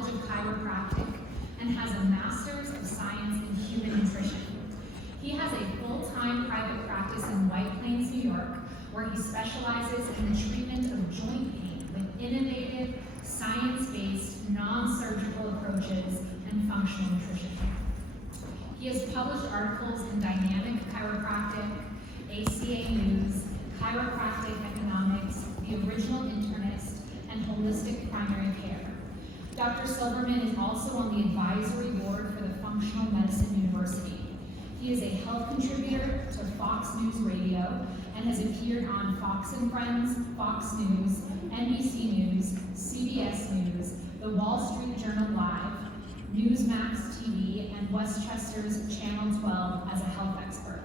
College of Chiropractic and has a Master's of Science in Human Nutrition. He has a full-time private practice in White Plains, New York, where he specializes in the treatment of joint pain with innovative, science-based, non-surgical approaches and functional nutrition. He has published articles in Dynamic Chiropractic, ACA News, Chiropractic Economics, The Original Internist, and Holistic Primary Care. Dr. Silverman is also on the advisory board for the Functional Medicine University. He is a health contributor to Fox News Radio and has appeared on Fox & Friends, Fox News, NBC News, CBS News, The Wall Street Journal Live, Newsmax TV, and Westchester's Channel 12 as a health expert.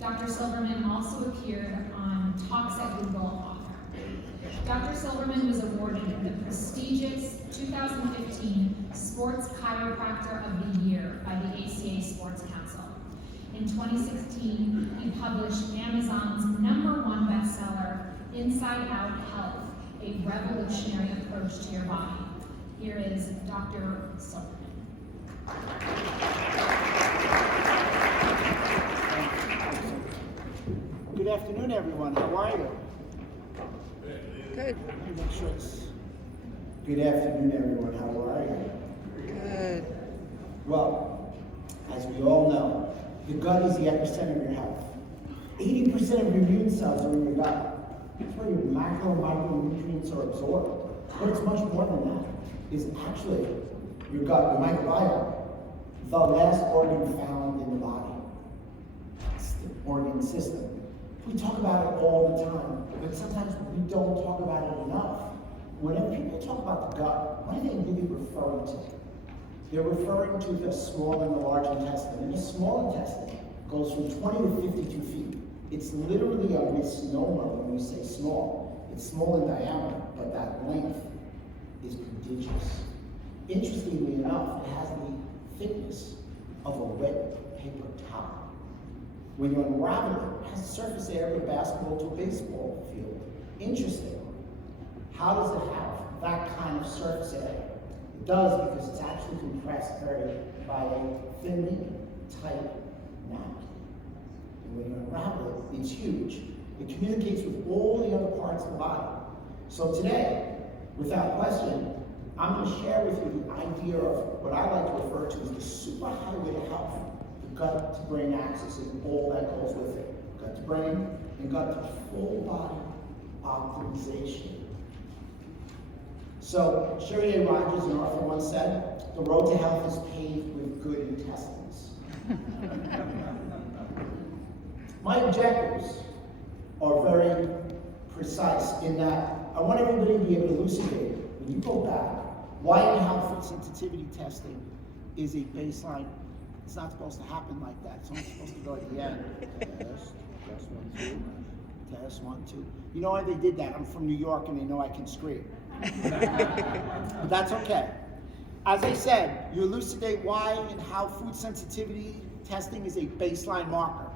Dr. Silverman also appeared on Talks at Google Author. Dr. Silverman was awarded the prestigious 2015 Sports Chiropractor of the Year by the ACA Sports Council. In 2016, he published Amazon's #1 bestseller, Inside Out Health, a revolutionary approach to your body. Here is Dr. Silverman. Good afternoon, everyone. How are you? Good. Make sure it's... Good afternoon, everyone. How are you? Good. Well, as we all know, the gut is the epicenter of your health. 80% of your immune cells are in your gut. That's where your macro and micronutrients are absorbed. But it's much more than that. It's actually your gut, your microbiome, the last organ found in the body. It's the organ system. We talk about it all the time, but sometimes we don't talk about it enough. Whenever people talk about the gut, what are they really referring to? They're referring to the small and the large intestine. And the small intestine goes from 20 to 52 feet. It's literally a misnomer when we say small. It's small in diameter, but that length is prodigious. Interestingly enough, it has the thickness of a wet paper towel. When you unravel it, it has the surface area of a basketball to a baseball field. Interesting. How does it have that kind of surface area? It does because it's actually compressed by a thinly tight napkin. And when you unravel it, it's huge. It communicates with all the other parts of the body. So today, without question, I'm going to share with you the idea of what I like to refer to as the superhighway to health, the gut-to-brain axis and all that goes with it. Gut to brain and gut to full body optimization. So, Sherry A. Rogers and Arthur once said, the road to health is paved with good intestines. My objectives are very precise in that I want everybody to be able to elucidate, when you go back, why and how food sensitivity testing is a baseline. It's not supposed to happen like that. It's only supposed to go at the end. Test 1, 2. Test 1, 2. You know why they did that? I'm from New York and they know I can scream. But that's okay. As I said, you elucidate why and how food sensitivity testing is a baseline marker.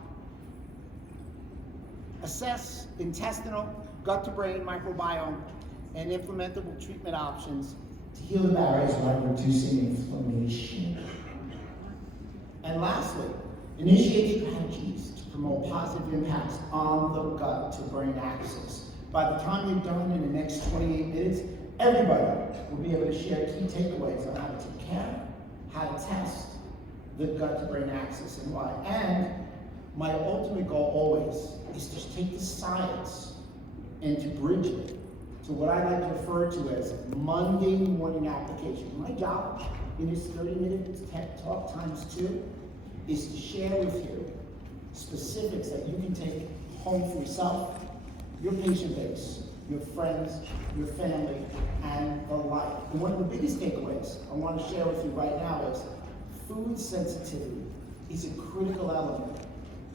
Assess intestinal, gut-to-brain microbiome, and implementable treatment options to heal the barriers by reducing inflammation. And lastly, initiate strategies to promote positive impacts on the gut-to-brain axis. By the time you're done in the next 28 minutes, everybody will be able to share key takeaways on how to take care, how to test the gut-to-brain axis and why. And my ultimate goal always is to take the science and to bridge it to what I like to refer to as Monday morning application. My job in this 30-minute tech talk times 2 is to share with you specifics that you can take home for yourself, your patient base, your friends, your family, and the like. And one of the biggest takeaways I want to share with you right now is food sensitivity is a critical element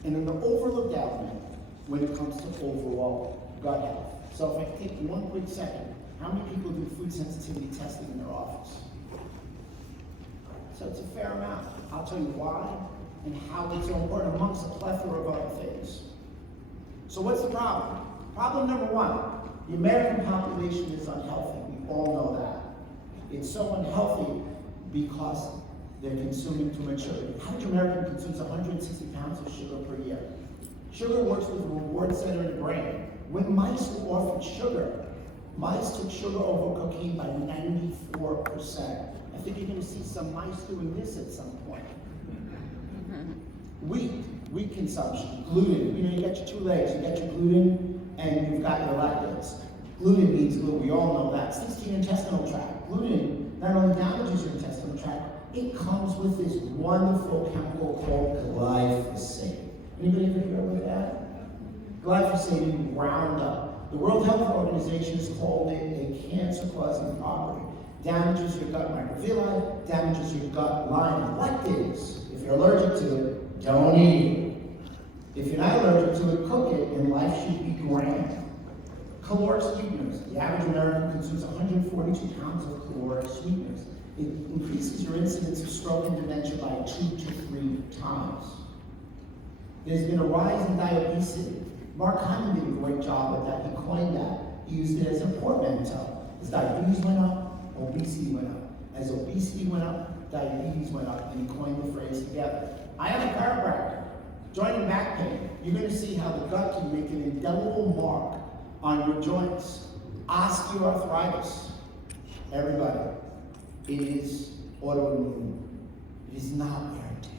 and an overlooked element when it comes to overall gut health. So if I take 1 quick second, how many people do food sensitivity testing in their office? So it's a fair amount. I'll tell you why and how it's so important amongst a plethora of other things. So what's the problem? Problem number 1, the American population is unhealthy. We all know that. It's so unhealthy because they're consuming too much sugar. The average American consumes 160 pounds of sugar per year. Sugar works with the reward center in the brain. When mice were offered sugar, mice took sugar over cocaine by 94%. I think you're going to see some mice doing this at some point. Wheat consumption, gluten. You know, you got your 2 legs, you got your gluten, and you've got your lactose. Gluten means gluten, we all know that. 16 intestinal tract. Gluten not only damages your intestinal tract, it comes with this wonderful chemical called glyphosate. Anybody ever hear of that? Glyphosate in Roundup. The World Health Organization has called it a cancer-causing property. Damages your gut microvilli, damages your gut lining. Lectins, if you're allergic to it, don't eat it. If you're not allergic to it, cook it, and life should be grand. Caloric sweeteners. The average American consumes 142 pounds of caloric sweeteners. It increases your incidence of stroke and dementia by 2 to 3 times. There's been a rise in diabetes. Mark Hyman did a great job with that. He coined that. He used it as a portmanteau. As diabetes went up, obesity went up. As obesity went up, diabetes went up, and he coined the phrase together. I am a chiropractor. Joint and back pain. You're going to see how the gut can make an indelible mark on your joints. Osteoarthritis. Everybody, it is autoimmune. It is not wear and tear.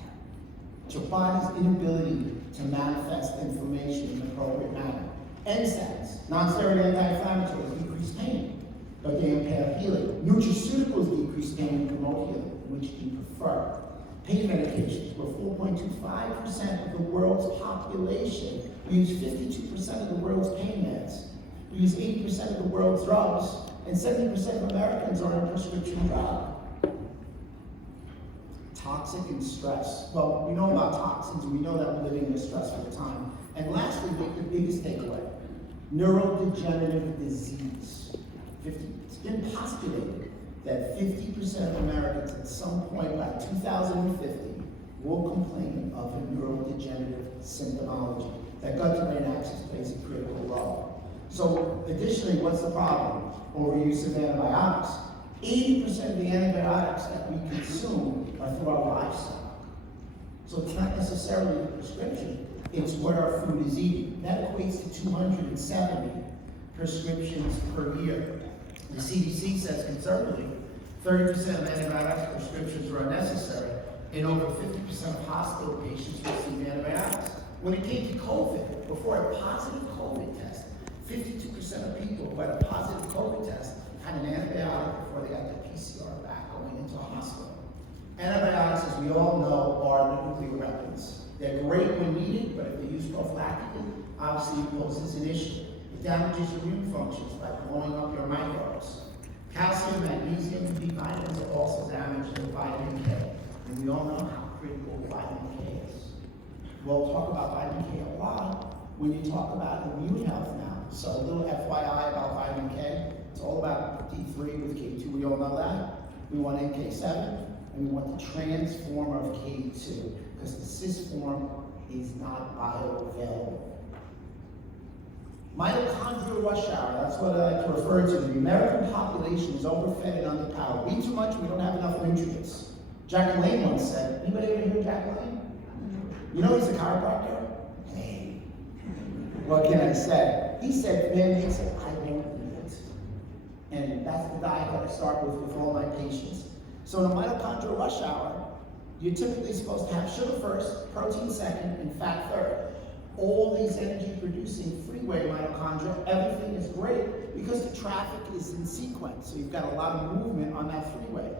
It's your body's inability to manifest inflammation in an appropriate manner. NSAIDs, non-steroidal anti-inflammatories, decrease pain, but they impair healing. Nutraceuticals decrease pain and promote healing. Which do you prefer? Pain medications, where 4.25% of the world's population use 52% of the world's pain meds. We use 80% of the world's drugs, and 70% of Americans are on a prescription drug. Toxic and stress. Well, we know about toxins, we know that we're living in a stressful time. And lastly, the biggest takeaway, neurodegenerative disease. It's been postulated that 50% of Americans at some point by 2050 will complain of a neurodegenerative symptomology. That gut-to-brain axis plays a critical role. So additionally, what's the problem? Overuse of antibiotics. 80% of the antibiotics that we consume are through our livestock. So it's not necessarily a prescription, it's what our food is eating. That equates to 270 prescriptions per year. The CDC says conservatively, 30% of antibiotic prescriptions are unnecessary, and over 50% of hospital patients receive antibiotics. When it came to COVID, before a positive COVID test, 52% of people who had a positive COVID test had an antibiotic before they got their PCR back going into a hospital. Antibiotics, as we all know, are nuclear weapons. They're great when needed, but if they're used prophylactically, obviously it poses an issue. It damages your immune functions by blowing up your microbes. Calcium, magnesium, and B vitamins are also damaged with vitamin K. And we all know how critical vitamin K is. We'll talk about vitamin K a lot when you talk about immune health now. So a little FYI about vitamin K. It's all about D3 with K2, we all know that. We want NK7, and we want the trans form of K2, because the cis form is not bioavailable. Mitochondrial rush hour, that's what I like to refer to. The American population is overfed and underpowered. We eat too much, we don't have enough nutrients. Jack LaLanne once said, anybody ever hear Jack LaLanne? You know he's a chiropractor? Hey, what can I say? He said, man, he said, I don't eat it. And that's the diet that I start with all my patients. So in a mitochondrial rush hour, you're typically supposed to have sugar first, protein second, and fat third. All these energy-producing freeway mitochondria, everything is great because the traffic is in sequence. So you've got a lot of movement on that freeway.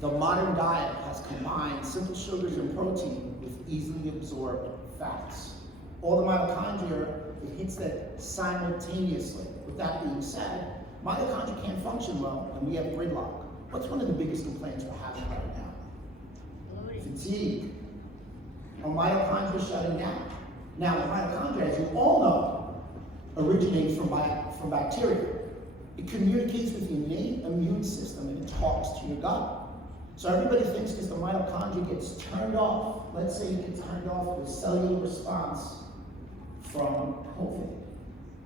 The modern diet has combined simple sugars and protein with easily absorbed fats. All the mitochondria, it hits that simultaneously. With that being said, mitochondria can't function well, and we have gridlock. What's one of the biggest complaints we're having right now? Fatigue. Our mitochondria shutting down. Now, the mitochondria, as you all know, originates from bacteria. It communicates with the innate immune system and it talks to your gut. So everybody thinks because the mitochondria gets turned off, let's say it gets turned off with cellular response from COVID.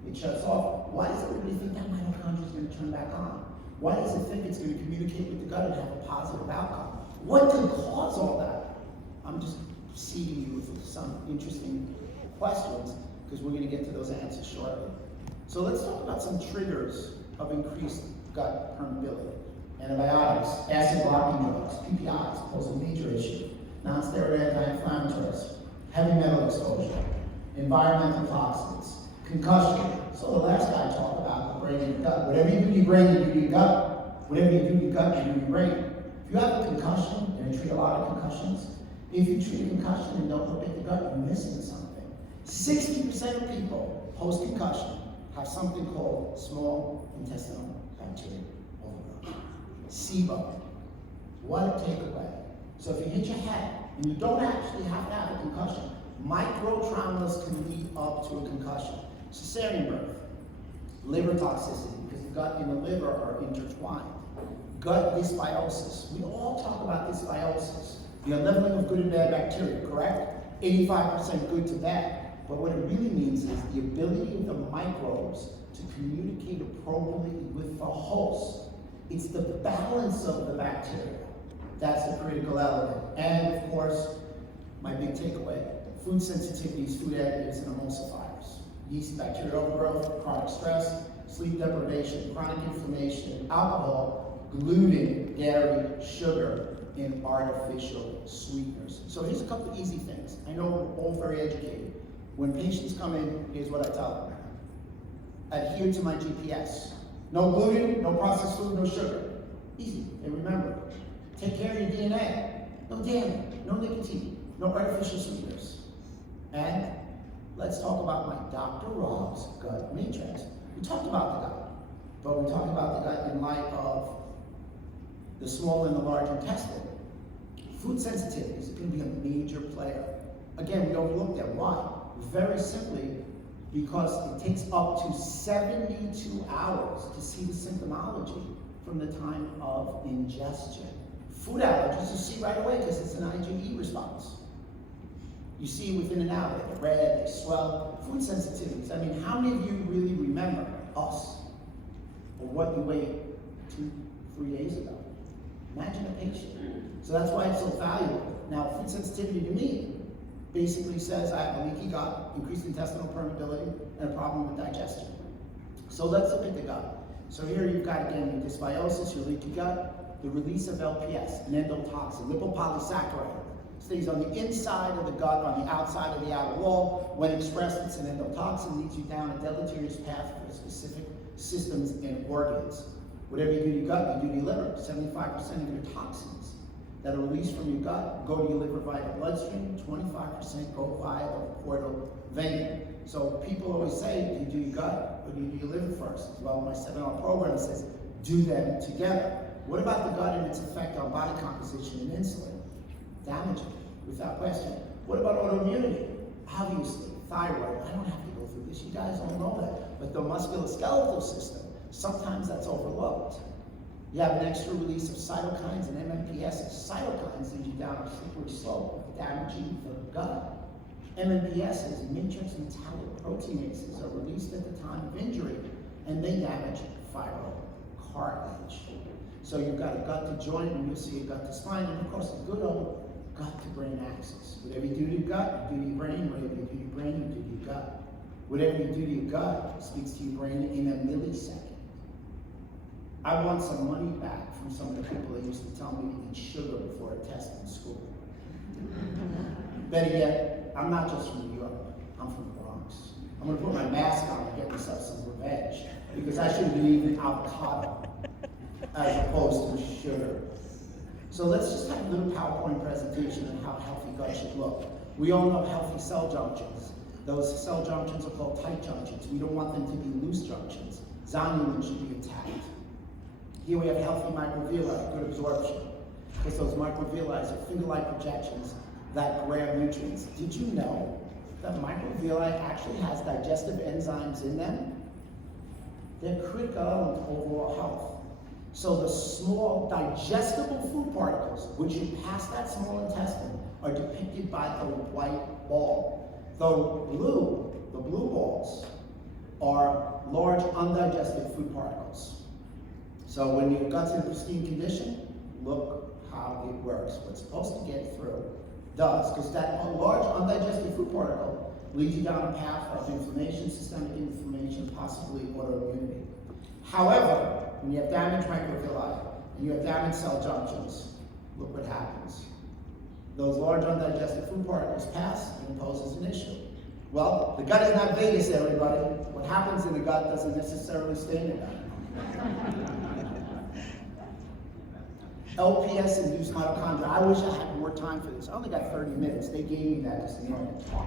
It shuts off. Why does everybody think that mitochondria is going to turn back on? Why does it think it's going to communicate with the gut and have a positive outcome? What could cause all that? I'm just seeding you with some interesting questions because we're going to get to those answers shortly. So let's talk about some triggers of increased gut permeability. Antibiotics, acid blocking drugs, PPIs pose a major issue. Non-steroidal anti-inflammatories, heavy metal exposure, environmental toxins, concussion. So the last guy talked about the brain and your gut. Whatever you do to your brain, you do to your gut. Whatever you do to your gut, you do to your brain. If you have a concussion, and I treat a lot of concussions, if you treat a concussion and don't look at the gut, you're missing something. 60% of people post-concussion have something called small intestinal bacteria overgrowth. SIBO. What a takeaway. So if you hit your head, and you don't actually have to have a concussion, micro traumas can lead up to a concussion. Cesarean birth, liver toxicity, because the gut and the liver are intertwined. Gut dysbiosis. We all talk about dysbiosis. The unleavening of good and bad bacteria, correct? 85% good to bad. But what it really means is the ability of the microbes to communicate appropriately with the host. It's the balance of the bacteria. That's the critical element. And of course, my big takeaway, food sensitivities, food additives, and emulsifiers. Yeast, bacterial overgrowth, chronic stress, sleep deprivation, chronic inflammation, alcohol, gluten, dairy, sugar, and artificial sweeteners. So here's a couple of easy things. I know we're all very educated. When patients come in, here's what I tell them. Adhere to my GPS. No gluten, no processed food, no sugar. Easy, and remember, take care of your DNA. No damage, no nicotine, no artificial sweeteners. And let's talk about my Dr. Rob's gut matrix. We talked about the gut, but we talked about the gut in light of the small and the large intestine. Food sensitivities are going to be a major player. Again, we overlooked them. Why? Very simply, because it takes up to 72 hours to see the symptomology from the time of ingestion. Food allergies you see right away because it's an IgE response. You see within an hour, they get red, they swell. Food sensitivities. I mean, how many of you really remember us or what you ate 2-3 days ago? Imagine a patient. So that's why it's so valuable. Now, food sensitivity to me basically says I have a leaky gut, increased intestinal permeability, and a problem with digestion. So let's look at the gut. So here you've got, again, your dysbiosis, your leaky gut, the release of LPS, an endotoxin, lipopolysaccharide. Stays on the inside of the gut, on the outside of the outer wall. When expressed, it's an endotoxin, leads you down a deleterious path for specific systems and organs. Whatever you do to your gut, you do to your liver. 75% of your toxins that are released from your gut go to your liver via the bloodstream, 25% go via the portal vein. So people always say, do you do your gut or do you do your liver first? Well, my 7-hour program says, do them together. What about the gut and its effect on body composition and insulin? Damaging, without question. What about autoimmunity? Obviously, thyroid. I don't have to go through this. You guys all know that. But the musculoskeletal system, sometimes that's overlooked. You have an extra release of cytokines and MMPS. Cytokines lead you down a slippery slope, damaging the gut. MMPSs, matrix metalloproteinases, are released at the time of injury, and they damage fibro cartilage. So you've got a gut to joint, and you'll see a gut to spine, and of course a good old gut to brain axis. Whatever you do to your gut, you do to your brain. Whatever you do to your brain, you do to your gut. Whatever you do to your gut speaks to your brain in a millisecond. I want some money back from some of the people that used to tell me to eat sugar before a test in school. Better yet, I'm not just from New York, I'm from the Bronx. I'm gonna put my mask on and get myself some revenge, because I should have been eating avocado as opposed to sugar. So let's just have a little PowerPoint presentation of how healthy gut should look. We all know healthy cell junctions. Those cell junctions are called tight junctions. We don't want them to be loose junctions. Zonulin should be intact. Here we have healthy microvilli, good absorption. Because those microvilli are finger-like projections that grab nutrients. Did you know that microvilli actually has digestive enzymes in them? They're critical to overall health. So the small digestible food particles, which should pass that small intestine, are depicted by the white ball. The blue balls are large undigested food particles. So when your gut's in a pristine condition, look how it works. What's supposed to get through does, because that large undigested food particle leads you down a path of inflammation, systemic inflammation, possibly autoimmunity. However, when you have damaged microvilli and you have damaged cell junctions, look what happens. Those large undigested food particles pass and it poses an issue. Well, the gut is not Vegas, everybody. What happens in the gut doesn't necessarily stay in the gut. LPS-induced mitochondria. I wish I had more time for this. I only got 30 minutes. They gave me that because they know I can talk.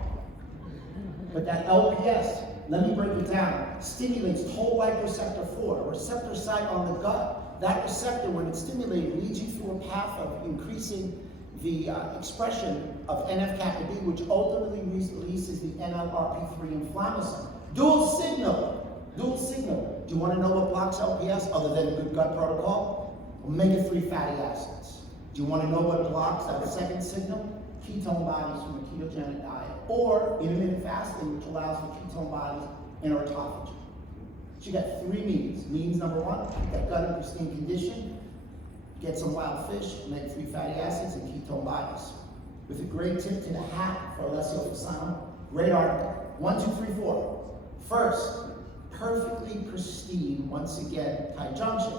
But that LPS, let me break it down, stimulates toll-like receptor 4, a receptor site on the gut. That receptor, when it's stimulated, leads you through a path of increasing the expression of NF-kappa B, which ultimately releases the NLRP3 inflammasome. Dual signal. Dual signal. Do you want to know what blocks LPS other than a good gut protocol? Omega-3 fatty acids. Do you want to know what blocks that second signal? Ketone bodies from a ketogenic diet, or intermittent fasting, which allows for ketone bodies in our autophagy. So you got 3 means. Means number 1, keep that gut in pristine condition, get some wild fish, omega-3 fatty acids, and ketone bodies. With a great tip to the hat for Alessio Fasano, great article. 1, 2, 3, 4. First, perfectly pristine, once again, tight junction.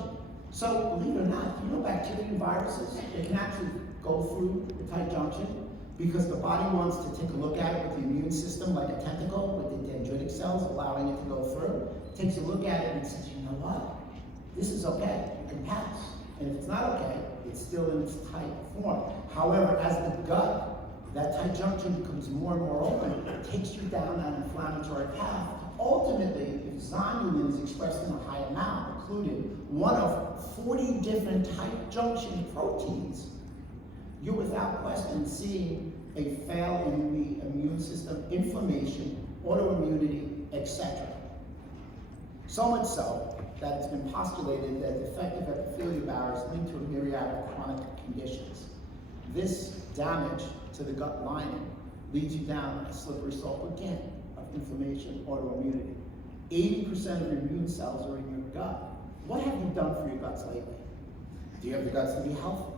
So, believe it or not, you know bacteria and viruses, they can actually go through the tight junction because the body wants to take a look at it with the immune system like a tentacle with the dendritic cells, allowing it to go through. Takes a look at it and says, you know what? This is okay, it can pass. And if it's not okay, it's still in its tight form. However, as the gut, that tight junction becomes more and more open, it takes you down that inflammatory path. Ultimately, if zonulin is expressed in a high amount, including one of 40 different tight junction proteins, you're without question seeing a fail in the immune system, inflammation, autoimmunity, etc. So much so that it's been postulated that defective epithelial barriers linked to a myriad of chronic conditions. This damage to the gut lining leads you down a slippery slope again of inflammation, autoimmunity. 80% of your immune cells are in your gut. What have you done for your guts lately? Do you have the guts to be healthy?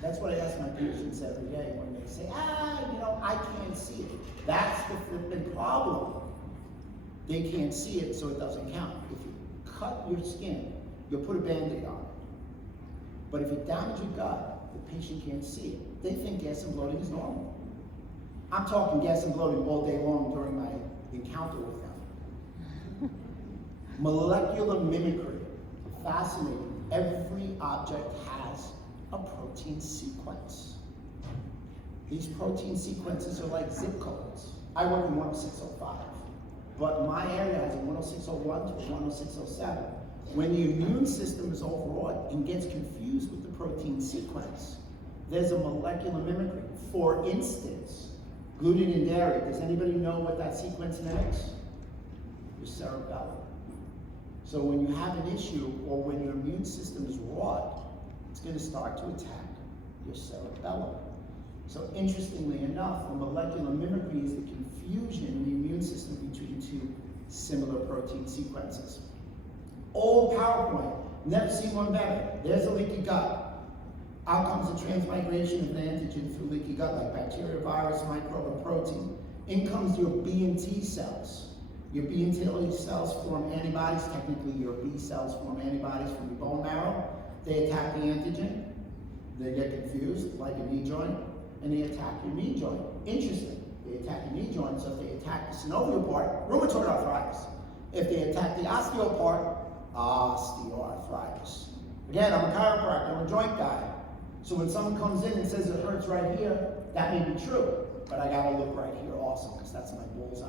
That's what I ask my patients every day when they say, I can't see it. That's the flipping problem. They can't see it, so it doesn't count. If you cut your skin, you'll put a Band-Aid on it. But if you damage your gut, the patient can't see it. They think gas and bloating is normal. I'm talking gas and bloating all day long during my encounter with them. Molecular mimicry, fascinating. Every object has a protein sequence. These protein sequences are like zip codes. I work in 10605, but my area has a 10601 to a 10607. When the immune system is overwrought and gets confused with the protein sequence, there's a molecular mimicry. For instance, gluten and dairy. Does anybody know what that sequence mimics? Your cerebellum. So when you have an issue or when your immune system is wrought, it's going to start to attack your cerebellum. So interestingly enough, the molecular mimicry is the confusion in the immune system between 2 similar protein sequences. Old PowerPoint, never seen one better. There's a leaky gut. Out comes the transmigration of an antigen through leaky gut, like bacteria, virus, microbe, and protein. In comes your B and T cells. Your B and T cells form antibodies. Technically, your B cells form antibodies from your bone marrow. They attack the antigen. They get confused, like a knee joint, and they attack your knee joint. Interesting. They attack your knee joint, so if they attack the synovial part, rheumatoid arthritis. If they attack the osteo part, osteoarthritis. Again, I'm a chiropractor, I'm a joint guy. So when someone comes in and says it hurts right here, that may be true, but I gotta look right here also, because that's my bullseye.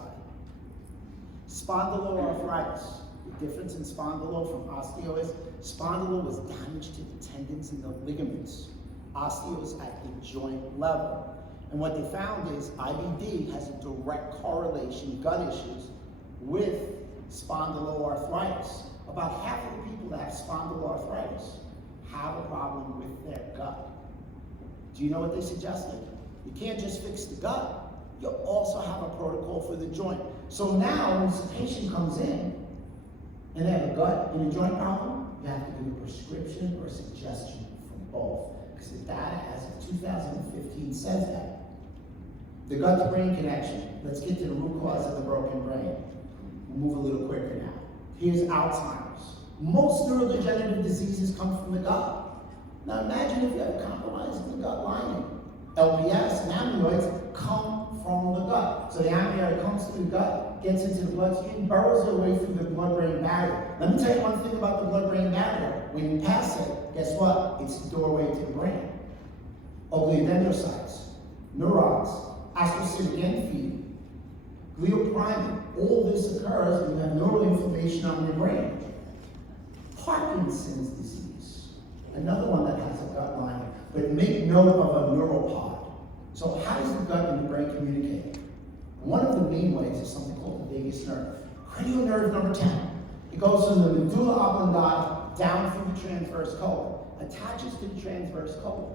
Spondyloarthritis. The difference in spondylo from osteo is spondylo was damage to the tendons and the ligaments. Osteo is at the joint level. And what they found is IBD has a direct correlation, gut issues, with spondyloarthritis. About half of the people that have spondyloarthritis have a problem with their gut. Do you know what they suggested? You can't just fix the gut, you also have a protocol for the joint. So now when the patient comes in and they have a gut and a joint problem, you have to give a prescription or a suggestion for both. Because the data as of 2015 says that. The gut-to-brain connection. Let's get to the root cause of the broken brain. We'll move a little quicker now. Here's Alzheimer's. Most neurodegenerative diseases come from the gut. Now imagine if you have a compromise in the gut lining. LPS and amyloids come from the gut. So the amyloid comes through the gut, gets into the bloodstream, burrows their way through the blood-brain barrier. Let me tell you one thing about the blood-brain barrier. When you pass it, guess what? It's the doorway to the brain. Oligodendrocytes, neurons, astrocytic end feed, glial priming. All this occurs when you have neuroinflammation on your brain. Parkinson's disease, another one that has a gut lining, but make note of a neuropod. So how does the gut and the brain communicate? One of the main ways is something called the vagus nerve. Cranial nerve number 10. It goes from the medulla oblongata down through the transverse colon, attaches to the transverse colon.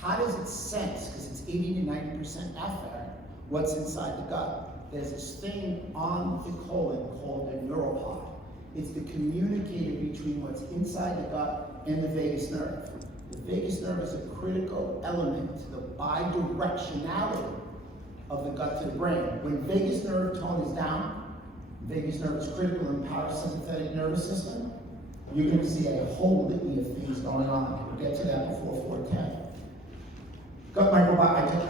How does it sense, because it's 80 to 90% afferent, what's inside the gut? There's this thing on the colon called the neuropod. It's the communicator between what's inside the gut and the vagus nerve. The vagus nerve is a critical element to the bidirectionality of the gut to the brain. When vagus nerve tone is down, vagus nerve is critical in parasympathetic nervous system, you're going to see a whole litany of things going on. We'll get to that before 410. Gut microbiome.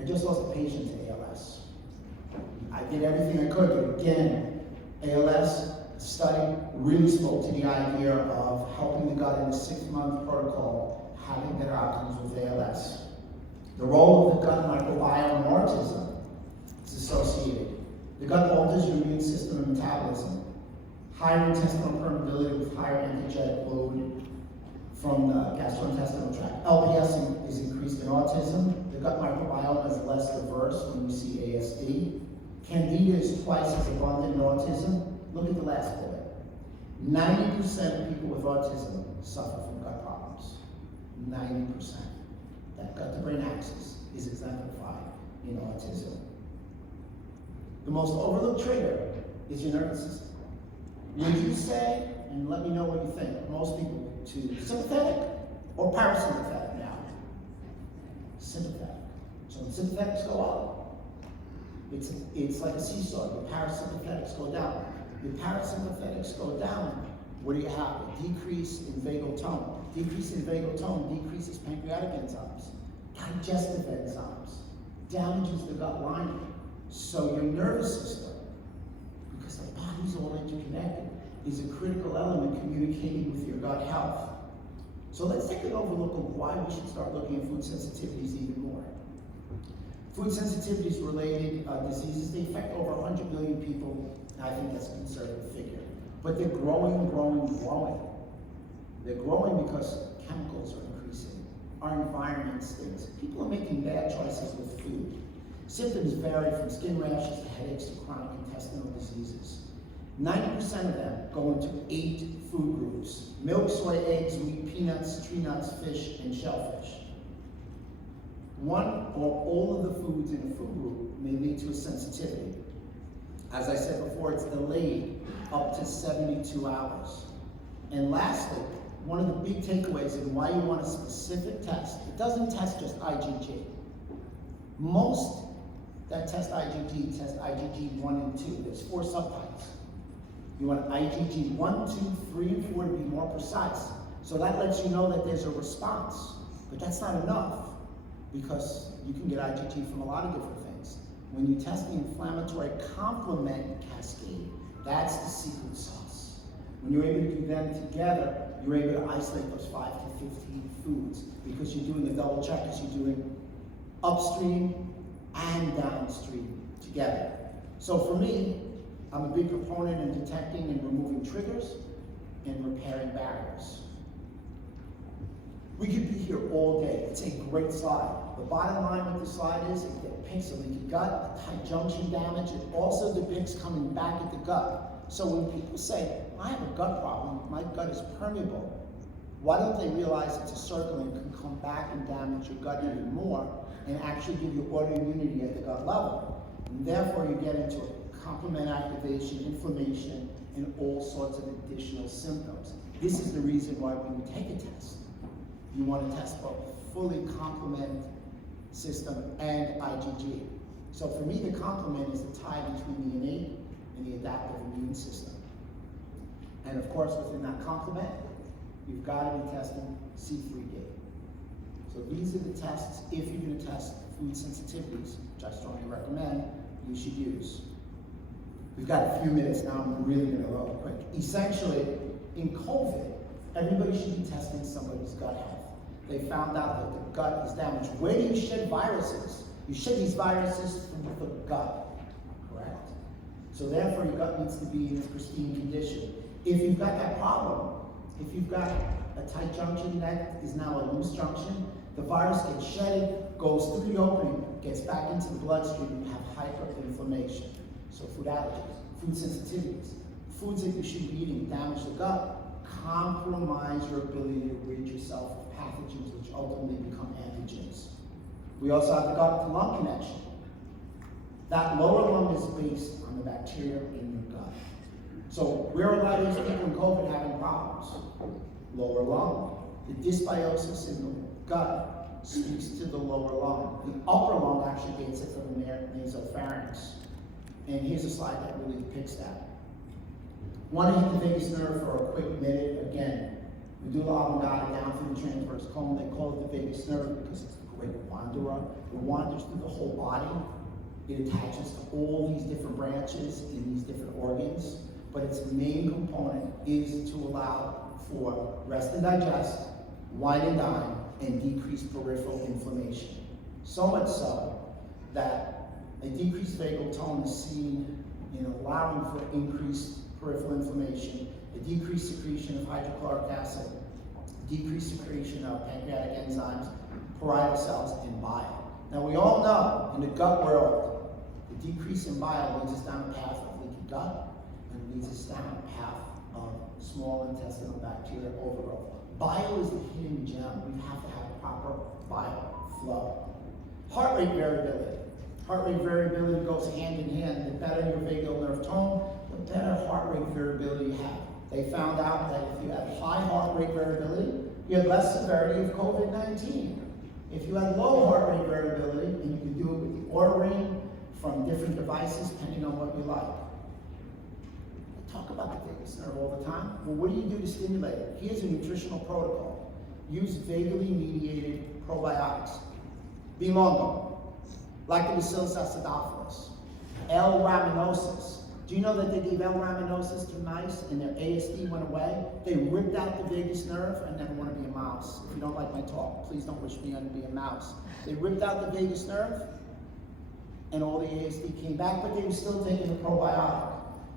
I just lost a patient to ALS. I did everything I could, but again, ALS study really spoke to the idea of helping the gut in a 6-month protocol, having better outcomes with ALS. The role of the gut microbiome in autism is associated. The gut alters your immune system and metabolism. Higher intestinal permeability with higher antigenic load from the gastrointestinal tract. LPS is increased in autism. The gut microbiome is less diverse when we see ASD. Candida is twice as abundant in autism. Look at the last bullet. 90% of people with autism suffer from gut problems. 90%. That gut-to-brain axis is exemplified in autism. The most overlooked trigger is your nervous system. Would you say, and let me know what you think, most people to sympathetic or parasympathetic now? Sympathetic. So when sympathetics go up, it's like a seesaw. The parasympathetics go down. The parasympathetics go down. What do you have? A decrease in vagal tone. Decrease in vagal tone decreases pancreatic enzymes, digestive enzymes, damages the gut lining. So your nervous system, because the body's all interconnected, is a critical element communicating with your gut health. So let's take an overlook of why we should start looking at food sensitivities even more. Food sensitivities related diseases, they affect over 100 million people. I think that's a conservative figure. But they're growing. They're growing because chemicals are increasing. Our environment stinks. People are making bad choices with food. Symptoms vary from skin rashes to headaches to chronic intestinal diseases. 90% of them go into 8 food groups: milk, soy, eggs, wheat, peanuts, tree nuts, fish, and shellfish. One or all of the foods in a food group may lead to a sensitivity. As I said before, it's delayed up to 72 hours. And lastly, one of the big takeaways and why you want a specific test, it doesn't test just IgG. Most that test IgG test IgG 1 and 2. There's 4 subtypes. You want IgG 1, 2, 3, and 4 to be more precise. So that lets you know that there's a response. But that's not enough, because you can get IgG from a lot of different things. When you test the inflammatory complement cascade, that's the secret sauce. When you're able to do them together, you're able to isolate those 5 to 15 foods, because you're doing a double check, because you're doing upstream and downstream together. So for me, I'm a big proponent in detecting and removing triggers and repairing barriers. We could be here all day. It's a great slide. The bottom line with the slide is it depicts a leaky gut, a tight junction damage. It also depicts coming back at the gut. So when people say, I have a gut problem, my gut is permeable, why don't they realize it's a circle and can come back and damage your gut even more and actually give you autoimmunity at the gut level? And therefore you get into complement activation, inflammation, and all sorts of additional symptoms. This is the reason why when you take a test, you want to test both fully complement system and IgG. So for me, the complement is the tie between the innate and the adaptive immune system. And of course, within that complement, you've got to be testing C3D. So these are the tests, if you're going to test food sensitivities, which I strongly recommend, you should use. We've got a few minutes now, I'm really going to go quick. Essentially, in COVID, everybody should be testing somebody's gut health. They found out that the gut is damaged. Where do you shed viruses? You shed these viruses from the gut, correct? So therefore, your gut needs to be in its pristine condition. If you've got that problem, if you've got a tight junction that is now a loose junction, the virus gets shedded, goes through the opening, gets back into the bloodstream, and you have hyperinflammation. So food allergies, food sensitivities, foods that you should be eating damage the gut, compromise your ability to rid yourself of pathogens which ultimately become antigens. We also have the gut to lung connection. That lower lung is based on the bacteria in your gut. So where are a lot of these people in COVID having problems? Lower lung. The dysbiosis in the gut speaks to the lower lung. The upper lung actually gets it from the nasopharynx. And here's a slide that really depicts that. Want to hit the vagus nerve for a quick minute. Again, medulla oblongata down through the transverse colon. They call it the vagus nerve because it's the great wanderer. It wanders through the whole body. It attaches to all these different branches in these different organs. But its main component is to allow for rest and digest, wine and dine, and decreased peripheral inflammation. So much so that a decreased vagal tone is seen in allowing for increased peripheral inflammation, a decreased secretion of hydrochloric acid, decreased secretion of pancreatic enzymes, parietal cells, and bile. Now we all know in the gut world, the decrease in bile leads us down a path of leaky gut and leads us down a path of small intestinal bacterial overgrowth. Bile is the hidden gem. We have to have proper bile flow. Heart rate variability. Heart rate variability goes hand in hand. The better your vagal nerve tone, the better heart rate variability you have. They found out that if you have high heart rate variability, you have less severity of COVID-19. If you have low heart rate variability, and you can do it with the Oura ring from different devices, depending on what you like. I talk about the vagus nerve all the time. Well, what do you do to stimulate it? Here's a nutritional protocol. Use vagally mediated probiotics. Bimongo, Lactobacillus acidophilus, L. raminosus. Do you know that they gave L. raminosus to mice and their ASD went away? They ripped out the vagus nerve. I never want to be a mouse. If you don't like my talk, please don't wish me on to be a mouse. They ripped out the vagus nerve and all the ASD came back, but they were still taking the probiotic.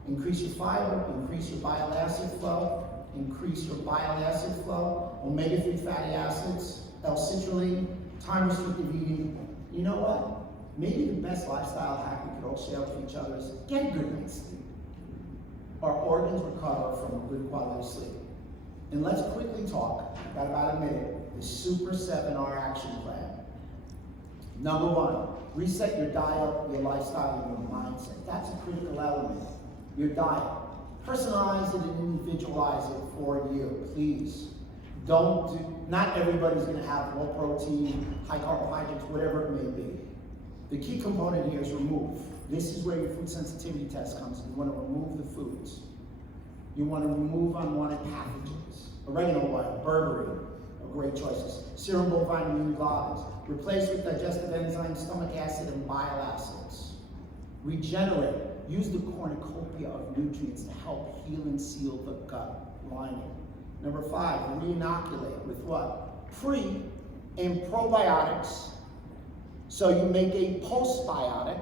Increase your fiber, increase your bile acid flow, increase your bile acid flow, omega-3 fatty acids, L-citrulline, time-restricted eating. You know what? Maybe the best lifestyle hack we could all share with each other is get a good night's sleep. Our organs recover from a good quality of sleep. And let's quickly talk, got about a minute, the Super 7R action plan. Number one, reset your diet, your lifestyle, and your mindset. That's a critical element. Your diet. Personalize it and individualize it for you, please. Not everybody's gonna have low protein, high carbohydrates, whatever it may be. The key component here is remove. This is where your food sensitivity test comes in. You wanna remove the foods. You wanna remove unwanted pathogens. Oregano oil, berberine, are great choices. Serum bovine immunoglobulins. Replace with digestive enzymes, stomach acid, and bile acids. Regenerate. Use the cornucopia of nutrients to help heal and seal the gut lining. Number 5, re-inoculate with what? Pre and probiotics. So you make a postbiotic,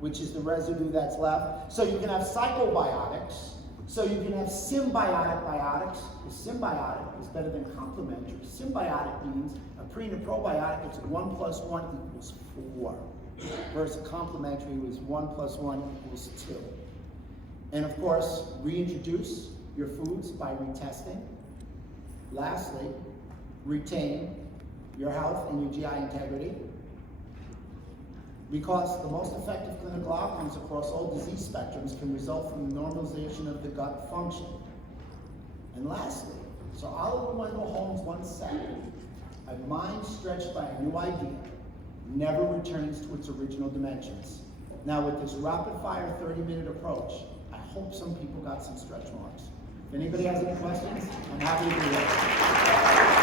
which is the residue that's left. So you can have psychobiotics. So you can have symbiotic biotics. The symbiotic is better than complementary. Symbiotic means a pre and a probiotic, it's 1 + 1 = 4. Versus complementary was 1 + 1 = 2. And of course, reintroduce your foods by retesting. Lastly, retain your health and your GI integrity. Because the most effective clinical outcomes across all disease spectrums can result from the normalization of the gut function. And lastly, so Oliver Wendell Holmes once said, a mind stretched by a new idea never returns to its original dimensions. Now with this rapid fire 30-minute approach, I hope some people got some stretch marks. If anybody has any questions, I'm happy to do that.